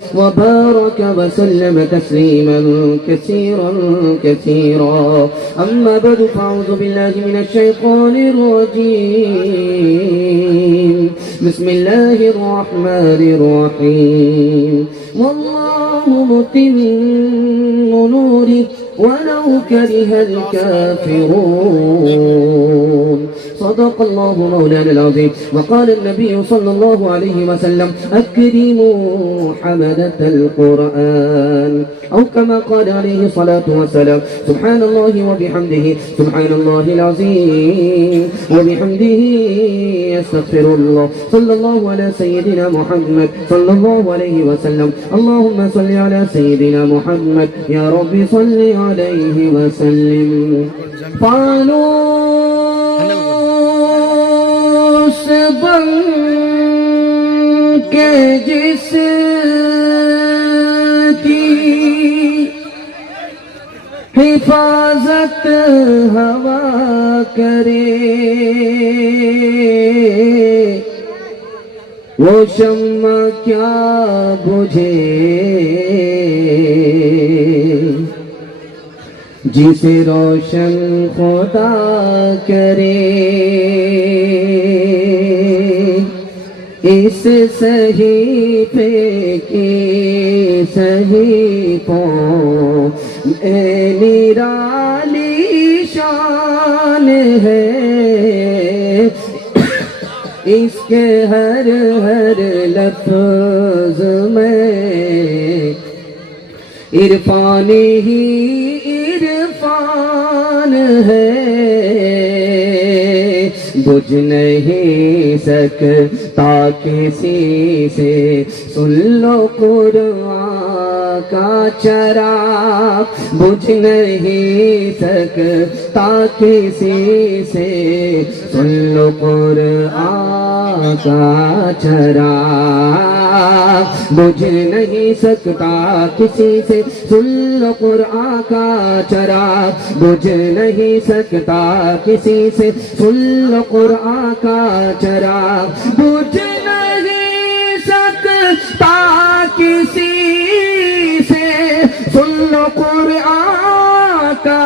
وبارك وسلم تسليما كثيرا كثيرا. أما بعد فأعوذ بالله من الشيطان الرجيم. بسم الله الرحمن الرحيم. والله متم نوره ولو كره الكافرون. صدق الله مولانا العظيم. وقال النبي صلى الله عليه وسلم أكرموا حملة القرآن، أو كما قال عليه الصلاة والسلام. سبحان الله وبحمده سبحان الله العظيم وبحمده أستغفر الله. صلى الله على سيدنا محمد صلى الله عليه وسلم. اللهم صل على سيدنا محمد يا رب صل عليه وسلم. فانوس بن کے جس کی حفاظت ہوا کرے، وہ شمع کیا بجھے جسے روشن خدا کرے. اس صحیفے کی صحیفوں نرالی شان ہے، اس کے ہر لفظ میں عرفان ہی عرفان ہے. بجھ نہیں سکتا کسی سے، سن لو قرآن کا چراغ. بجھ نہیں سکتا کسی سے، سن لو قرآن کا چراغ. بجھ نہیں سکتا کسی سے، سن لو قرآن کا چراغ. بجھ نہیں سکتا کسی سے، سن لو قرآن کا چراغ. بجھ نہیں سکتا کسی سے، سن لو قرآن کا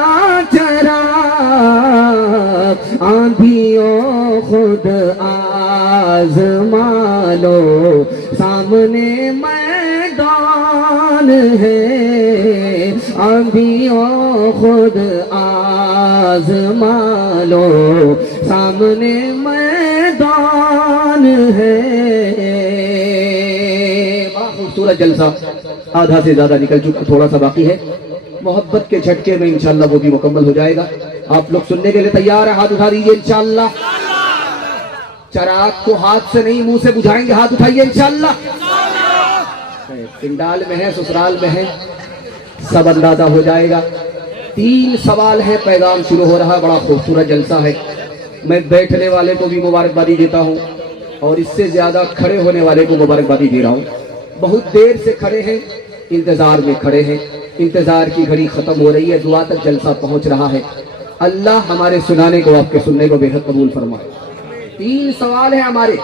چراغ. آندھیوں خود آزما لو، سامنے میدان ہے. آندھیوں خود آزما لو، سامنے میدان ہے. بڑا خوبصورت جلسہ آدھا سے زیادہ نکل چکا، تھوڑا سا باقی ہے. محبت کے جھٹکے میں انشاءاللہ وہ بھی مکمل ہو جائے گا. آپ لوگ سننے کے لیے تیار ہیں؟ ہاتھ اٹھا دیجئے انشاءاللہ. چراغ کو ہاتھ سے نہیں منہ سے بجھائیں گے. ہاتھ اٹھائیے انشاءاللہ. پنڈال میں ہے، سسرال میں ہے، سب اندازہ ہو جائے گا. 3 سوال ہے، پیغام شروع ہو رہا ہے. بڑا خوبصورت جلسہ ہے. میں بیٹھنے والے کو بھی مبارکبادی دیتا ہوں اور اس سے زیادہ کھڑے ہونے والے کو مبارکبادی دے رہا ہوں. بہت دیر سے کھڑے ہیں، انتظار میں کھڑے ہیں. انتظار کی گھڑی ختم ہو رہی ہے، دعا تک جلسہ پہنچ رہا ہے. اللہ ہمارے سنانے کو، آپ کے سننے کو بہت قبول فرمائے. 3 سوال ہیں ہمارے.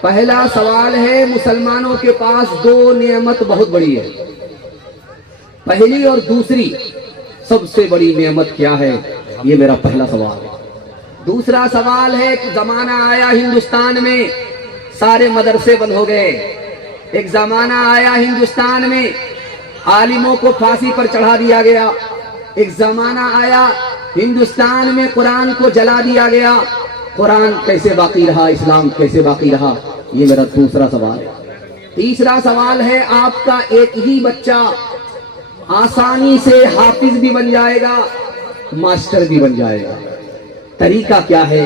پہلا سوال ہے، مسلمانوں کے پاس 2 نعمت بہت بڑی ہے. پہلی اور دوسری سب سے بڑی نعمت کیا ہے؟ یہ میرا پہلا سوال ہے. دوسرا سوال ہے کہ زمانہ آیا ہندوستان میں سارے مدرسے بند ہو گئے. ایک زمانہ آیا ہندوستان میں عالموں کو پھانسی پر چڑھا دیا گیا. ایک زمانہ آیا ہندوستان میں قرآن کو جلا دیا گیا. قرآن کیسے باقی رہا؟ اسلام کیسے باقی رہا؟ یہ میرا دوسرا سوال ہے. تیسرا سوال ہے، آپ کا ایک ہی بچہ آسانی سے حافظ بھی بن جائے گا، ماسٹر بھی بن جائے گا. طریقہ کیا ہے؟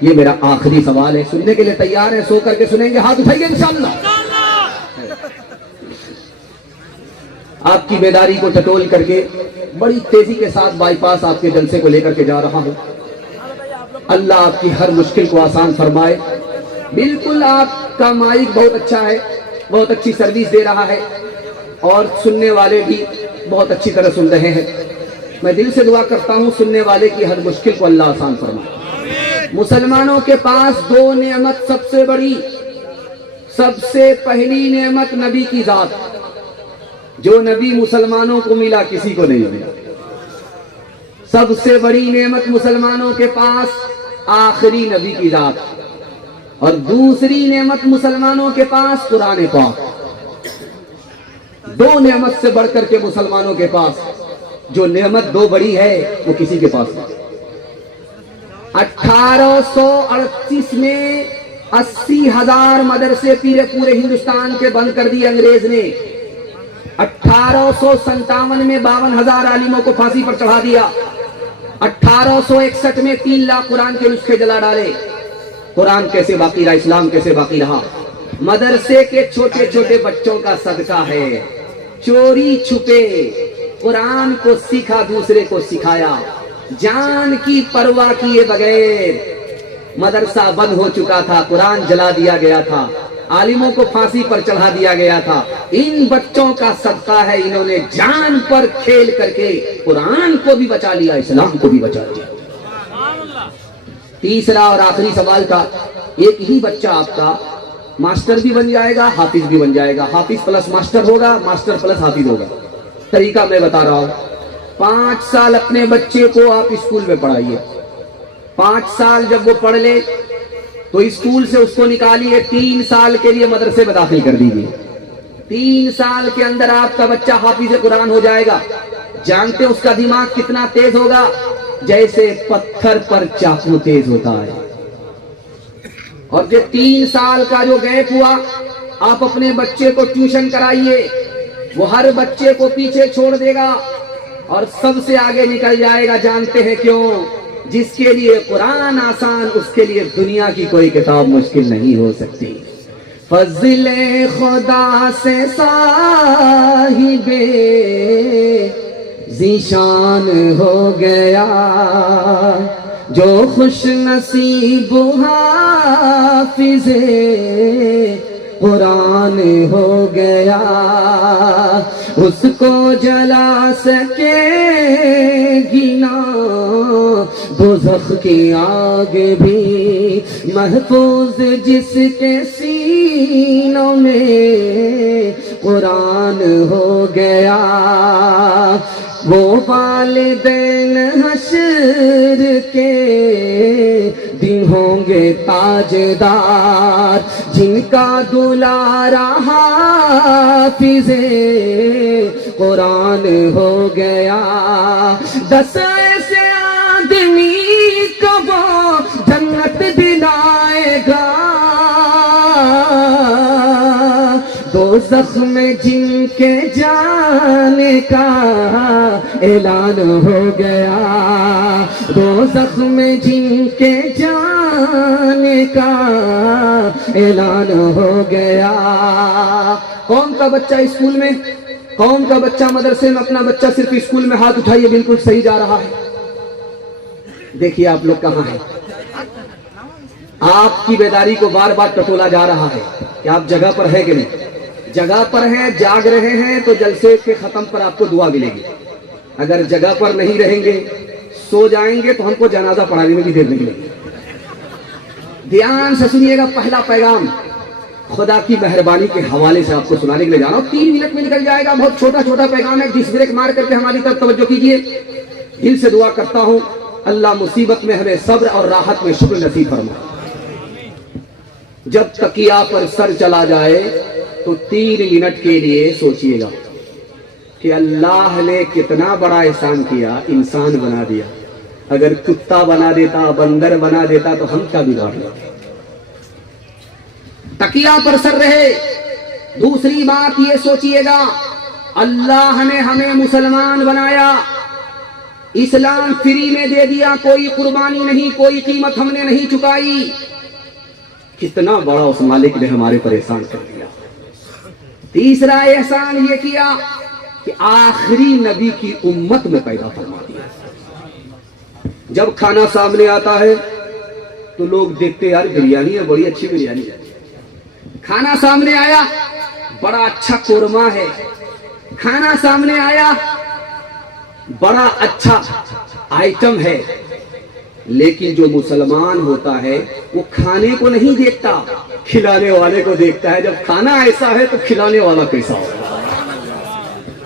یہ میرا آخری سوال ہے. سننے کے لیے تیار ہیں؟ سو کر کے سنیں گے؟ ہاتھ اٹھائیے انشاءاللہ. آپ کی بیداری کو ٹٹول کر کے بڑی تیزی کے ساتھ بائی پاس آپ کے جلسے کو لے کر کے جا رہا ہوں. اللہ آپ کی ہر مشکل کو آسان فرمائے. بالکل آپ کا مائک بہت اچھا ہے، بہت اچھی سروس دے رہا ہے اور سننے والے بھی بہت اچھی طرح سن رہے ہیں. میں دل سے دعا کرتا ہوں سننے والے کی ہر مشکل کو اللہ آسان فرمائے. مسلمانوں کے پاس 2 نعمت سب سے بڑی. سب سے پہلی نعمت نبی کی ذات. جو نبی مسلمانوں کو ملا کسی کو نہیں ملا. سب سے بڑی نعمت مسلمانوں کے پاس آخری نبی کی ذات, اور دوسری نعمت مسلمانوں کے پاس قرآن پاک. دو نعمت سے بڑھ کر کے مسلمانوں کے پاس جو نعمت دو بڑی ہے وہ کسی کے پاس نہیں. 1838 میں 80,000 مدرسے پورے ہندوستان کے بند کر دیے انگریز نے. 1857 میں 52,000 عالموں کو پھانسی پر چڑھا دیا. 1861 میں 3 لاکھ قرآن کے نسخے جلا ڈالے. قرآن کیسے باقی رہا, اسلام کیسے باقی رہا؟ مدرسے کے چھوٹے چھوٹے بچوں کا صدقہ ہے. چوری چھپے قرآن کو سیکھا, دوسرے کو سکھایا, جان کی پرواہ کیے بغیر. مدرسہ بند ہو چکا تھا, قرآن جلا دیا گیا تھا, عالموں کو پھانسی پر چڑھا دیا گیا تھا. ان بچوں کا صدقہ ہے, انہوں نے جان پر کھیل کر کے قرآن کو بھی بچا لیا, اسلام کو بھی بچا لیا. تیسرا اور آخری سوال تھا, ایک ہی بچہ آپ کا ماسٹر بھی بن جائے گا, حافظ بھی بن جائے گا. حافظ پلس ماسٹر ہوگا, ماسٹر پلس حافظ ہوگا. طریقہ میں بتا رہا ہوں. 5 سال اپنے بچے کو آپ اسکول میں پڑھائیے. 5 سال جب وہ پڑھ لے تو اسکول سے اس کو نکالیے, 3 سال کے لیے مدرسے میں داخل کر دیجیے. 3 سال کے اندر آپ کا بچہ حافظ قرآن ہو جائے گا. جانتے اس کا دماغ کتنا تیز ہوگا؟ جیسے پتھر پر چاقو تیز ہوتا ہے. اور جو 3 سال کا جو گیپ ہوا, آپ اپنے بچے کو ٹیوشن کرائیے. وہ ہر بچے کو پیچھے چھوڑ دے گا اور سب سے آگے نکل جائے گا. جانتے ہیں کیوں؟ جس کے لیے قرآن آسان, اس کے لیے دنیا کی کوئی کتاب مشکل نہیں ہو سکتی. فضل خدا سے صاحب ذیشان ہو گیا, جو خوش نصیب حافظ قرآن ہو گیا. اس کو جلا سکے گنا دوزخ کی آگ بھی, محفوظ جس کے سینوں میں قرآن ہو گیا. وہ والدین حشر کے دن ہوں گے تاجدار, جن کا دلارا حافظ قرآن ہو گیا. 10 ایسے آدمی کو وہ جنت دلائے گا, دوزخ میں جن کے جانے کا اعلان ہو گیا. دوزخ میں جن کے جانے کا اعلان ہو گیا. قوم کا بچہ اسکول میں, قوم کا بچہ مدرسے میں, اپنا بچہ صرف اسکول میں ہاتھ اٹھائیے, بالکل صحیح جا رہا ہے. دیکھیے آپ لوگ کہاں ہیں. آپ کی بیداری کو بار بار ٹٹولا جا رہا ہے کہ آپ جگہ پر ہے کہ نہیں. جگہ پر ہیں, جاگ رہے ہیں, تو جلسے کے ختم پر آپ کو دعا ملے گی. اگر جگہ پر نہیں رہیں گے, سو جائیں گے, تو ہم کو جنازہ پڑھانے میں بھی دیر نہیں لگے گی. دھیان سے سنیے گا. پہلا پیغام خدا کی مہربانی کے حوالے سے آپ کو سنانے کے لیے جا رہا ہوں. 3 منٹ میں نکل جائے گا. بہت چھوٹا چھوٹا پیغام ہے. ڈس بریک مار کر کے ہماری طرف توجہ کیجیے. دل سے دعا کرتا ہوں, اللہ مصیبت میں ہمیں صبر اور راحت میں شکر نصیب فرمائے. جب تکیہ پر سر چلا جائے تو 3 منٹ کے لیے سوچئے گا کہ اللہ نے کتنا بڑا احسان کیا, انسان بنا دیا. اگر کتا بنا دیتا, بندر بنا دیتا, تو ہم کیا بگاڑ لیتے. تکیہ پر سر رہے. دوسری بات یہ سوچئے گا, اللہ نے ہمیں مسلمان بنایا, اسلام فری میں دے دیا, کوئی قربانی نہیں, کوئی قیمت ہم نے نہیں چکائی. کتنا بڑا اس مالک نے ہمارے پر احسان کر دیا. تیسرا احسان یہ کیا کہ آخری نبی کی امت میں پیدا فرما دیا. جب کھانا سامنے آتا ہے تو لوگ دیکھتے, یار بریانی ہے, بڑی اچھی بریانی ہے. کھانا سامنے آیا, بڑا اچھا قورمہ ہے. کھانا سامنے آیا, بڑا اچھا آئٹم ہے. لیکن جو مسلمان ہوتا ہے وہ کھانے کو نہیں دیکھتا, کھلانے والے کو دیکھتا ہے. جب کھانا ایسا ہے تو کھلانے والا کیسا ہوگا.